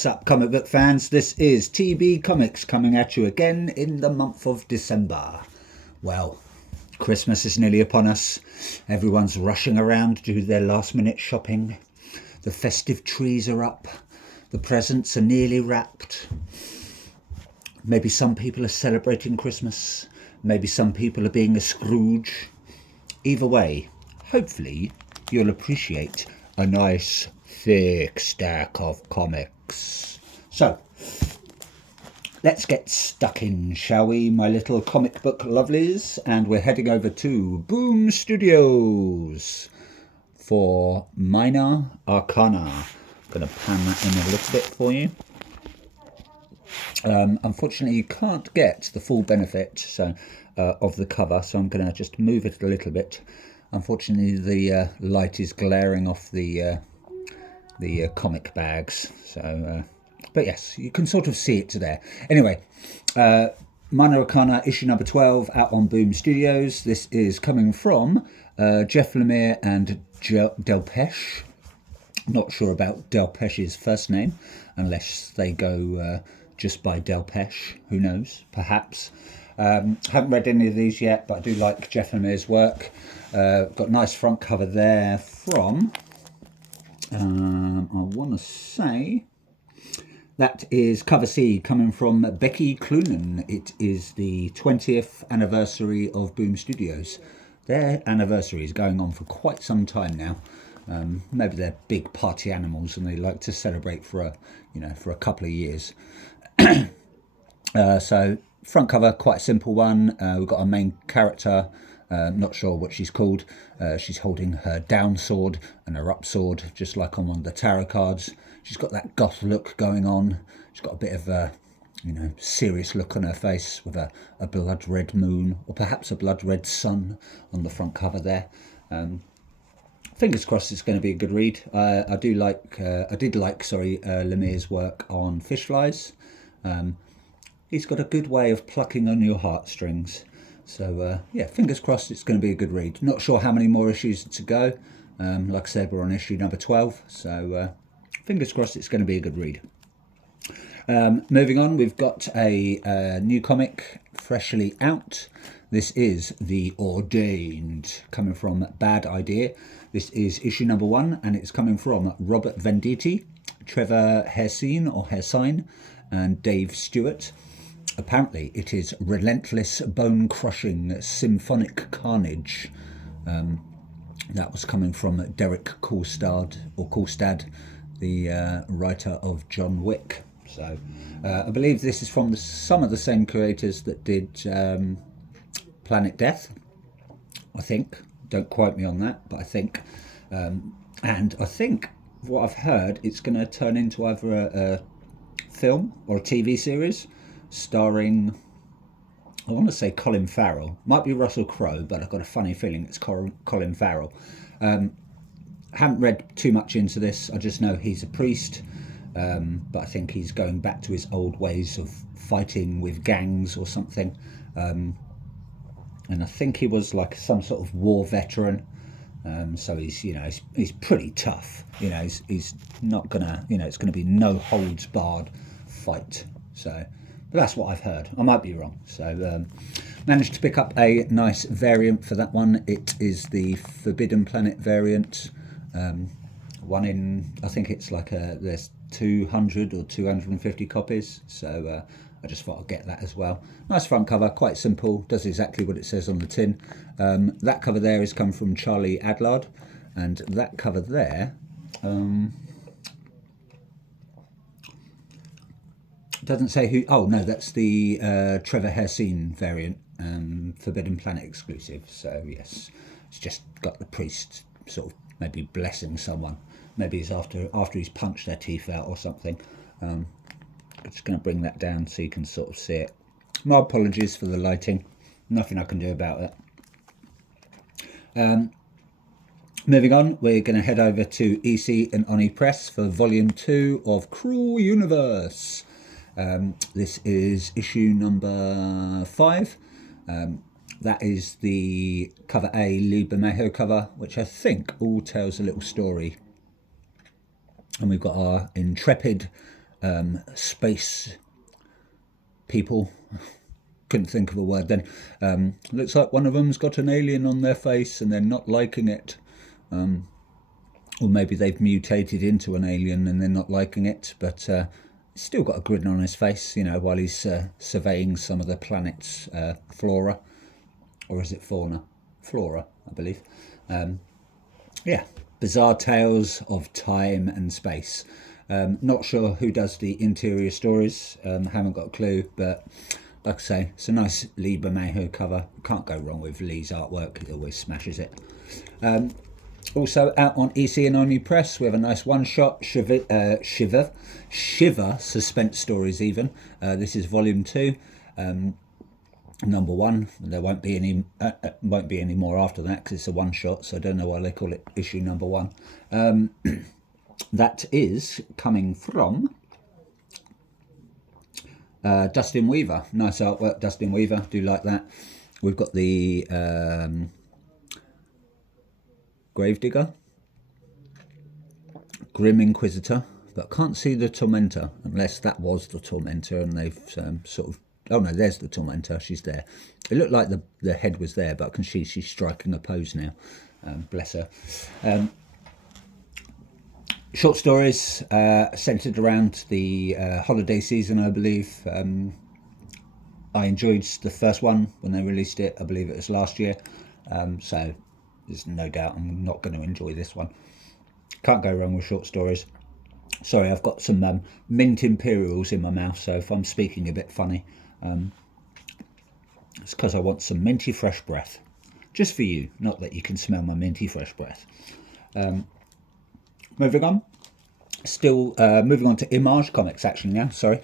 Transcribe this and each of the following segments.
What's up, comic book fans? This is TB Comics coming at you again in the month of December. Well, Christmas is nearly upon us. Everyone's rushing around to do their last minute shopping. The festive trees are up. The presents are nearly wrapped. Maybe some people are celebrating Christmas. Maybe some people are being a Scrooge. Either way, hopefully you'll appreciate a nice thick stack of comics. So, let's get stuck in, shall we, my little comic book lovelies? And we're heading over to Boom Studios for Minor Arcana. I'm going to pan that in a little bit for you. Unfortunately, you can't get the full benefit of the cover, so I'm going to just move it a little bit. Unfortunately, the light is glaring off the comic bags, so but yes, you can sort of see it there. Anyway, Minor Arcana issue number 12 out on Boom Studios. This is coming from Jeff Lemire and Delpeche. Not sure about Delpeche's first name, unless they go just by Delpeche. Who knows? Perhaps. Haven't read any of these yet, but I do like Jeff Lemire's work. Got a nice front cover there from, I want to say, that is cover C, coming from Becky Cloonan. It is the 20th anniversary of Boom Studios. Their anniversary is going on for quite some time now. Maybe they're big party animals and they like to celebrate for a couple of years. So front cover, quite a simple one. We've got our main character, not sure what she's called. She's holding her down sword and her up sword, just like on one of the tarot cards. She's got that goth look going on. She's got a bit of a serious look on her face with a blood red moon, or perhaps a blood red sun on the front cover there. Fingers crossed it's going to be a good read. I did like Lemire's work on Fish Flies. He's got a good way of plucking on your heartstrings. So yeah, fingers crossed it's going to be a good read. Not sure how many more issues to go. Like I said, we're on issue number 12. So fingers crossed it's going to be a good read. Moving on, we've got a new comic freshly out. This is The Ordained, coming from Bad Idea. This is issue number 1, and it's coming from Robert Venditti, Trevor Hairsine, and Dave Stewart. Apparently, it is relentless, bone-crushing, symphonic carnage. That was coming from Derek Kolstad, the writer of John Wick. So, I believe this is from some of the same creators that did Planet Death. I think. Don't quote me on that, but I think. And I think, what I've heard, it's going to turn into either a film or a TV series starring, I want to say Colin Farrell. Might be Russell Crowe, but I've got a funny feeling it's Colin Farrell. Haven't read too much into this. I just know he's a priest, but I think he's going back to his old ways of fighting with gangs or something. And I think he was like some sort of war veteran. So he's pretty tough. He's not gonna, it's gonna be no holds barred fight. So, but that's what I've heard. I might be wrong. So, managed to pick up a nice variant for that one. It is the Forbidden Planet variant. One in, I think it's like there's 200 or 250 copies. So I just thought I'd get that as well. Nice front cover, quite simple, does exactly what it says on the tin. That cover there has come from Charlie Adlard, and that cover there doesn't say who. Oh no, that's the Trevor Hairsine variant, Forbidden Planet exclusive. So yes, it's just got the priest sort of maybe blessing someone. Maybe it's after he's punched their teeth out or something. I'm just going to bring that down so you can sort of see it. My apologies for the lighting. Nothing I can do about it. Moving on, we're going to head over to EC and Oni Press for Volume 2 of Cruel Universe. This is issue number 5. That is the cover A, Lee Bermejo cover, which I think all tells a little story. And we've got our intrepid space people. Couldn't think of a word then. Looks like one of them's got an alien on their face and they're not liking it. Or maybe they've mutated into an alien and they're not liking it, but he's still got a grin on his face, you know, while he's surveying some of the planet's flora. Or is it fauna? Flora, I believe. Yeah, bizarre tales of time and space. Not sure who does the interior stories, haven't got a clue, but like I say, it's a nice Lee Bermejo cover. Can't go wrong with Lee's artwork, he always smashes it. Also out on EC and Only Press, we have a nice one-shot Shiver suspense stories even. This is volume 2, number 1. There won't be any more after that because it's a one-shot, so I don't know why they call it issue number 1. That is coming from Dustin Weaver. Nice artwork, Dustin Weaver, do like that. We've got the Gravedigger, Grim Inquisitor, but I can't see the Tormentor, unless that was the Tormentor and they've sort of... Oh no, there's the Tormentor, she's there. It looked like the head was there, but I can see she's striking a pose now. Bless her. Short stories centred around the holiday season, I believe. I enjoyed the first one when they released it. I believe it was last year. So there's no doubt I'm not going to enjoy this one. Can't go wrong with short stories. Sorry, I've got some mint imperials in my mouth, so if I'm speaking a bit funny, it's because I want some minty fresh breath. Just for you, not that you can smell my minty fresh breath. Moving on. Still moving on to Image Comics actually now, sorry.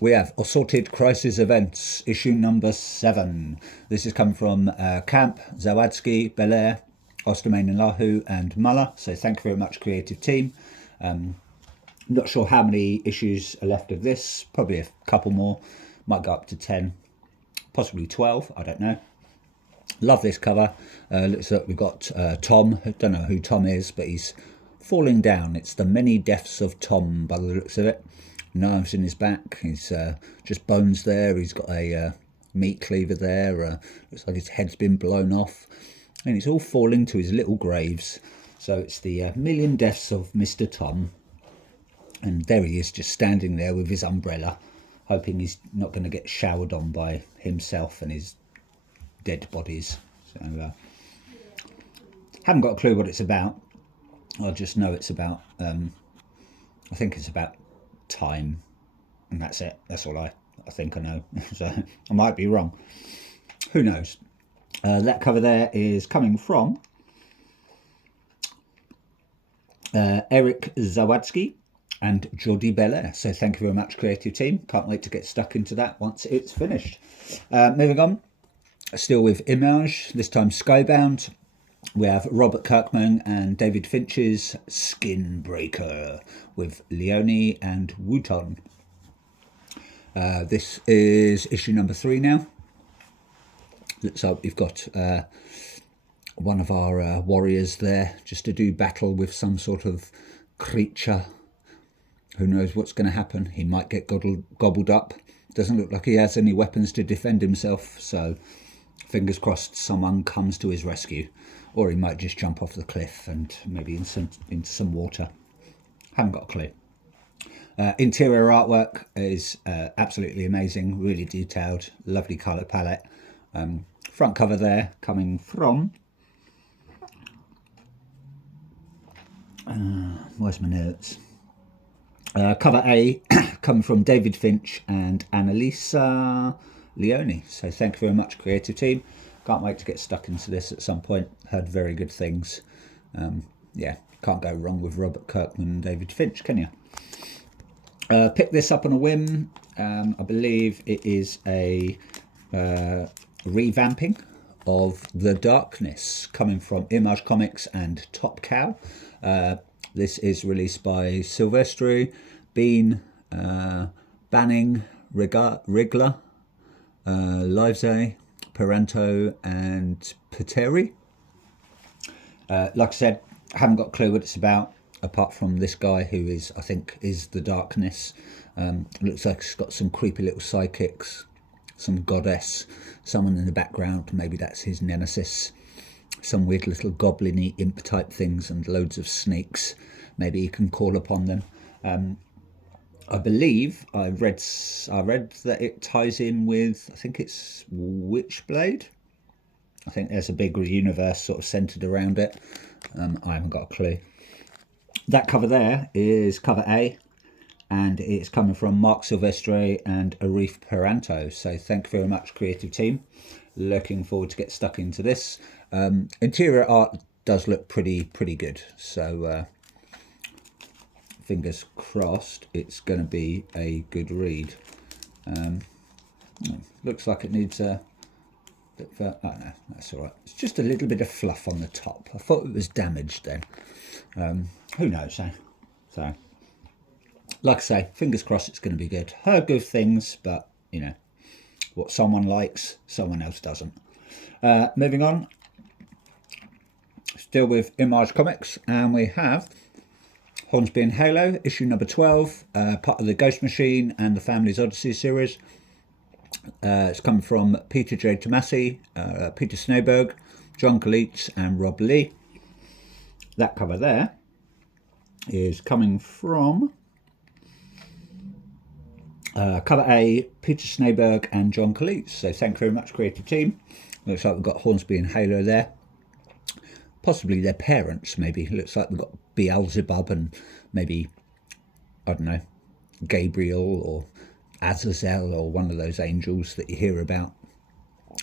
We have Assorted Crisis Events, issue number 7. This is coming from Camp, Zawadzki, Belair, Ostermain and Lahu and Muller. So thank you very much, creative team. Not sure how many issues are left of this. Probably a couple more. Might go up to 10, possibly 12. I don't know. Love this cover. Looks like we've got Tom. I don't know who Tom is, but he's falling down. It's the many deaths of Tom by the looks of it. Knives in his back. He's just bones there. He's got a meat cleaver there. Looks like his head's been blown off. And it's all falling to his little graves. So it's the million deaths of Mr. Tom. And there he is, just standing there with his umbrella, hoping he's not going to get showered on by himself and his dead bodies. So haven't got a clue what it's about. I just know it's about, I think it's about time, and that's it. That's all I think I know. So I might be wrong. Who knows? That cover there is coming from Eric Zawadzki and Jordi Belair. So thank you very much, creative team. Can't wait to get stuck into that once it's finished. Moving on, still with Image, this time Skybound. We have Robert Kirkman and David Finch's Skinbreaker with Leone and Wooton. This is issue number 3 now. Looks like we've got one of our warriors there just to do battle with some sort of creature. Who knows what's going to happen? He might get gobbled up. Doesn't look like he has any weapons to defend himself, so fingers crossed someone comes to his rescue. Or he might just jump off the cliff and maybe into some water. Haven't got a clue. Interior artwork is absolutely amazing, really detailed, lovely colour palette. Front cover there coming from... where's my notes? Cover A coming from David Finch and Annalisa Leone. So thank you very much, creative team. Can't wait to get stuck into this at some point. Heard very good things. Yeah, can't go wrong with Robert Kirkman and David Finch, can you? Picked this up on a whim. I believe it is a revamping of The Darkness coming from Image Comics and Top Cow. This is released by Silvestri, Bean, Banning, Rigler, Livesay, Peranto and Pateri. Like I said, I haven't got a clue what it's about. apart from this guy who is, I think, is the darkness. Looks like it's got some creepy little sidekicks, some goddess, someone in the background, maybe that's his nemesis, some weird little goblin-y imp type things, and loads of snakes. Maybe he can call upon them. I believe I read that it ties in with, I think it's Witchblade. I think there's a big universe sort of centered around it. I haven't got a clue. That cover there is cover A, and it's coming from Mark Silvestre and Arif Peranto. So thank you very much, creative team. Looking forward to get stuck into this. Interior art does look pretty good. So fingers crossed it's going to be a good read. Looks like it needs a bit of, oh no, that's all right. It's just a little bit of fluff on the top. I thought it was damaged then. Who knows, eh? So, like I say, fingers crossed it's going to be good. Heard good things, but, you know, what someone likes, someone else doesn't. Moving on, still with Image Comics, and we have Hornsby and Halo, issue number 12, part of the Ghost Machine and the Family's Odyssey series. It's come from Peter J. Tomasi, Peter Snowberg, John Coletes and Rob Lee. That cover there is coming from cover A, Peter Snowberg and John Coletes. So thank you very much, creative team. Looks like we've got Hornsby and Halo there. Possibly their parents, maybe. Looks like we've got Beelzebub and maybe, I don't know, Gabriel or Azazel or one of those angels that you hear about.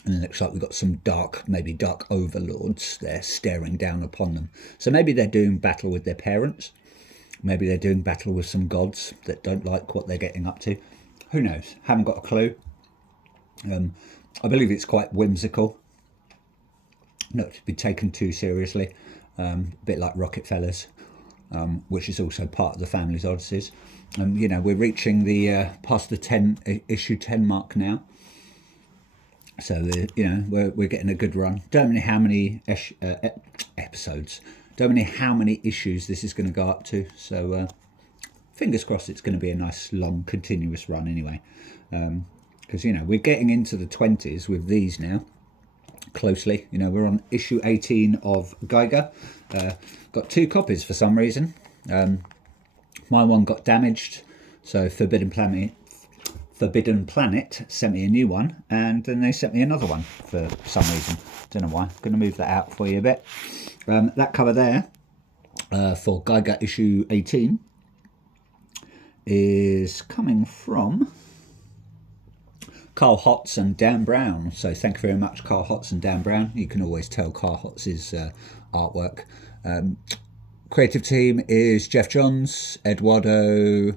And it looks like we've got some dark, maybe dark overlords there staring down upon them. So maybe they're doing battle with their parents. Maybe they're doing battle with some gods that don't like what they're getting up to. Who knows? Haven't got a clue. I believe it's quite whimsical, not to be taken too seriously. A bit like Rocket Fellas, which is also part of the Family's Odysseys. You know, we're reaching the past the issue 10 mark now. So, you know, we're getting a good run. Don't know how many episodes. Don't know how many issues this is going to go up to. So, fingers crossed it's going to be a nice, long, continuous run anyway. Because, you know, we're getting into the 20s with these now. Closely. You know, we're on issue 18 of Geiger. Got 2 copies for some reason. My one got damaged. So Forbidden Planet sent me a new one, and then they sent me another one for some reason. Don't know why. Going to move that out for you a bit. That cover there for Geiger issue 18 is coming from Carl Hotz and Dan Brown. So thank you very much, Carl Hotz and Dan Brown. You can always tell Carl Hotz's artwork. Creative team is Jeff Johns, Eduardo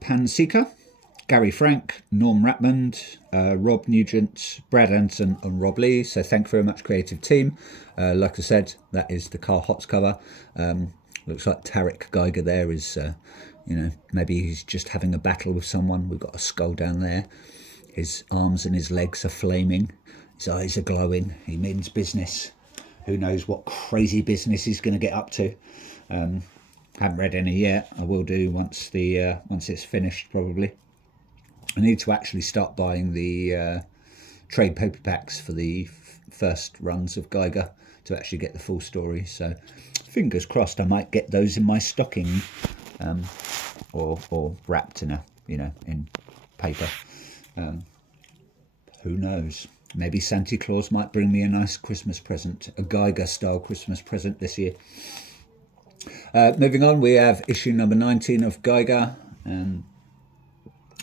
Pansica, Gary Frank, Norm Ratmond, Rob Nugent, Brad Anson and Rob Lee. So thank you very much, creative team. Like I said, that is the Carl Hotz cover. Looks like Tarek Geiger there is, you know, maybe he's just having a battle with someone. We've got a skull down there. His arms and his legs are flaming. His eyes are glowing. He means business. Who knows what crazy business he's going to get up to. Haven't read any yet. I will do once it's finished, probably. I need to actually start buying the trade paperbacks for the first runs of Geiger to actually get the full story. So fingers crossed I might get those in my stocking, or wrapped in in paper. Who knows? Maybe Santa Claus might bring me a nice Christmas present, a Geiger-style Christmas present this year. Moving on, we have issue number 19 of Geiger.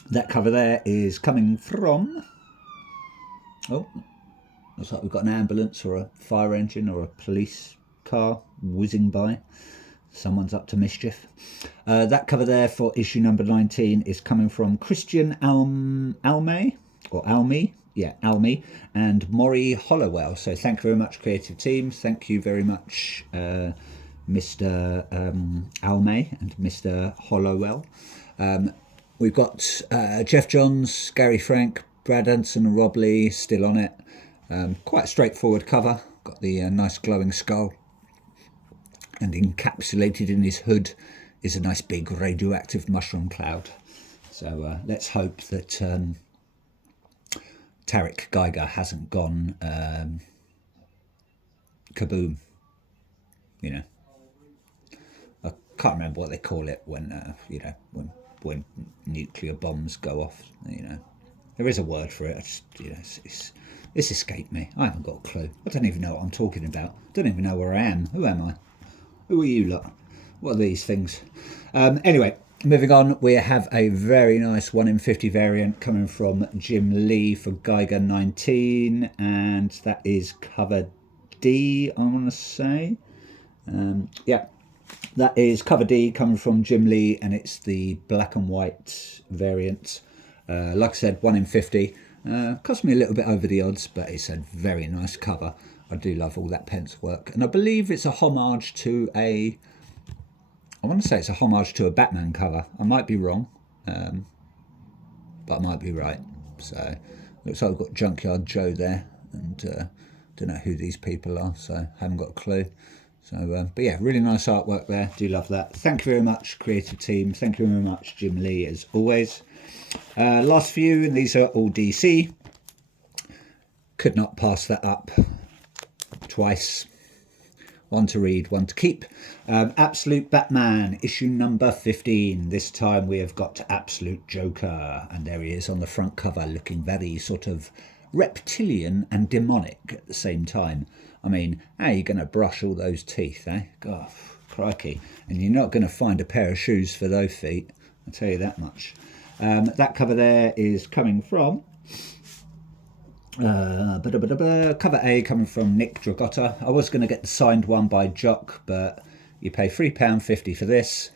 That cover there is coming from... Oh, looks like we've got an ambulance or a fire engine or a police car whizzing by. Someone's up to mischief. That cover there for issue number 19 is coming from Christian Alme, yeah, Almy, and Maury Hollowell. So thank you very much, creative team. Thank you very much, Mr. Alme and Mr. Hollowell. We've got Jeff Johns, Gary Frank, Brad Anson and Rob Lee still on it. Quite a straightforward cover. Got the nice glowing skull, and encapsulated in his hood is a nice big radioactive mushroom cloud. So let's hope that Tarek Geiger hasn't gone kaboom. You know, I can't remember what they call it when when nuclear bombs go off. There is a word for it. It's escaped me. I haven't got a clue. I don't even know what I'm talking about. Don't even know where I am. Who am I? Who are you lot? What are these things? Anyway, moving on, we have a very nice 1 in 50 variant coming from Jim Lee for Geiger 19, and that is cover D, I want to say. Yeah, that is cover D coming from Jim Lee, and it's the black and white variant. Like I said, 1 in 50. Cost me a little bit over the odds, but it's a very nice cover. I do love all that pencil work, and I believe it's a homage to I want to say it's a homage to a Batman cover. I might be wrong, but I might be right. So looks like we've got Junkyard Joe there, and don't know who these people are, so haven't got a clue. So, but yeah, really nice artwork there. Do love that. Thank you very much, creative team. Thank you very much, Jim Lee, as always. Last few, and these are all DC. Could not pass that up twice. One to read, one to keep. Absolute Batman, issue number 15. This time we have got Absolute Joker, and there he is on the front cover, looking very sort of reptilian and demonic at the same time. I mean, how are you going to brush all those teeth, eh? God, crikey. And you're not going to find a pair of shoes for those feet, I'll tell you that much. That cover there is coming from cover A, coming from Nick Dragotta. I was going to get the signed one by Jock, but you pay £3.50 for this,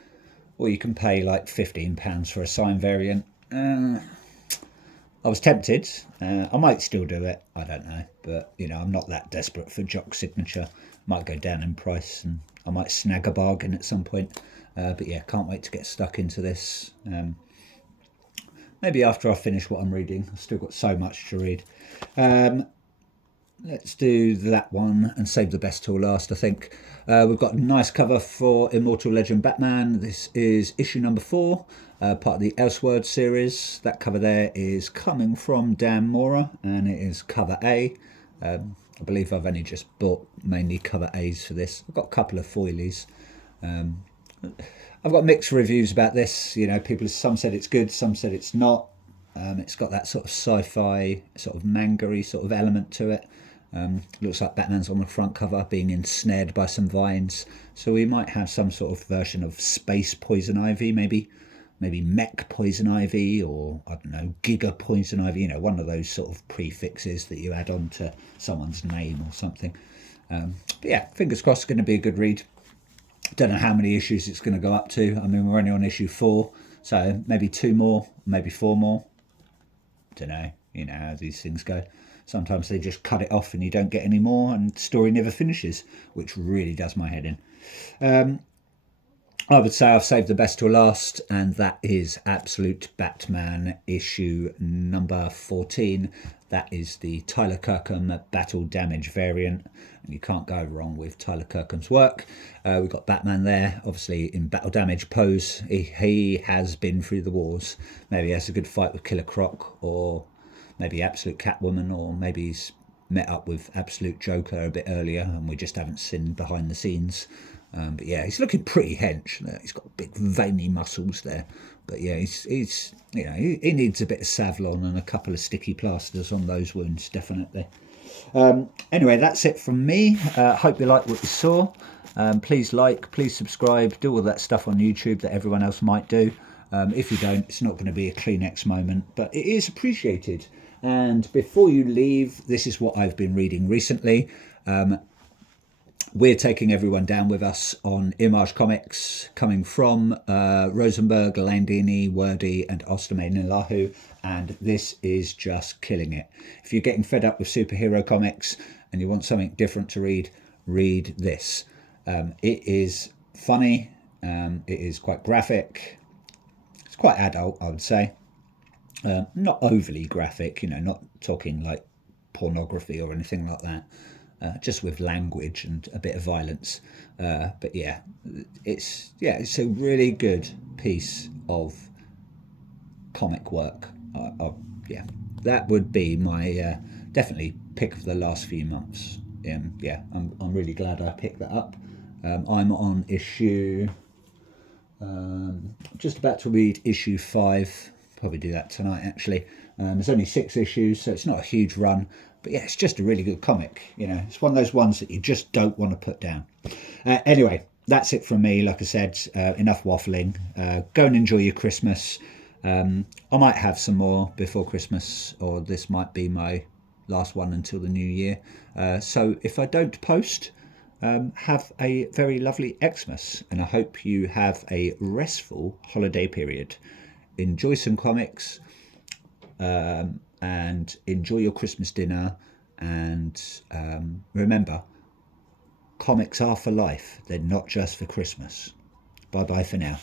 or you can pay like £15 for a signed variant. I was tempted. I might still do it. I don't know. But, I'm not that desperate for Jock's signature. Might go down in price, and I might snag a bargain at some point. But yeah, can't wait to get stuck into this. Maybe after I finish what I'm reading. I've still got so much to read. Let's do that one and save the best till last, I think. We've got a nice cover for Immortal Legend Batman. This is issue number 4, part of the Elseworlds series. That cover there is coming from Dan Mora, and it is cover A. I believe I've only just bought mainly cover A's for this. I've got a couple of foilies. I've got mixed reviews about this. Some said it's good, some said it's not. It's got that sort of sci-fi, sort of manga-y sort of element to it. Looks like Batman's on the front cover being ensnared by some vines. So we might have some sort of version of space poison ivy, maybe mech poison ivy, or I don't know, giga poison ivy, one of those sort of prefixes that you add on to someone's name or something. But yeah, fingers crossed, it's going to be a good read. Don't know how many issues it's going to go up to. I mean, we're only on issue 4, so maybe 2 more, maybe 4 more. Don't know. You know how these things go. Sometimes they just cut it off and you don't get any more, and the story never finishes, which really does my head in. I would say I've saved the best till last, and that is Absolute Batman issue number 14. That is the Tyler Kirkham Battle Damage variant, and you can't go wrong with Tyler Kirkham's work. We've got Batman there, obviously in battle damage pose. He has been through the wars. Maybe he has a good fight with Killer Croc, or maybe Absolute Catwoman, or maybe he's met up with Absolute Joker a bit earlier and we just haven't seen behind the scenes. But yeah, he's looking pretty hench. He's got big veiny muscles there. But yeah, he's he needs a bit of Savlon and a couple of sticky plasters on those wounds, definitely. Anyway, that's it from me. Hope you like what you saw. Please like, please subscribe, do all that stuff on YouTube that everyone else might do. If you don't, it's not going to be a Kleenex moment, but it is appreciated. And before you leave, this is what I've been reading recently. We're taking everyone down with us on Image Comics, coming from Rosenberg, Landini, Wordy and Ostermane-Nilahu, and this is just killing it. If you're getting fed up with superhero comics and you want something different to read, read this. It is funny, it is quite graphic, it's quite adult, I would say. Not overly graphic, not talking like pornography or anything like that. just with language and a bit of violence. But yeah, it's a really good piece of comic work. Yeah, that would be my definitely pick of the last few months. Yeah, I'm really glad I picked that up. I'm on issue, just about to read issue 5. Probably do that tonight actually. There's only 6 issues, so it's not a huge run. But yeah, it's just a really good comic. You know, it's one of those ones that you just don't want to put down. Anyway, that's it from me. Like I said, enough waffling. Go and enjoy your Christmas. I might have some more before Christmas, or this might be my last one until the new year. So if I don't post, have a very lovely Xmas, and I hope you have a restful holiday period. Enjoy some comics, and enjoy your Christmas dinner. And remember, comics are for life. They're not just for Christmas. Bye bye for now.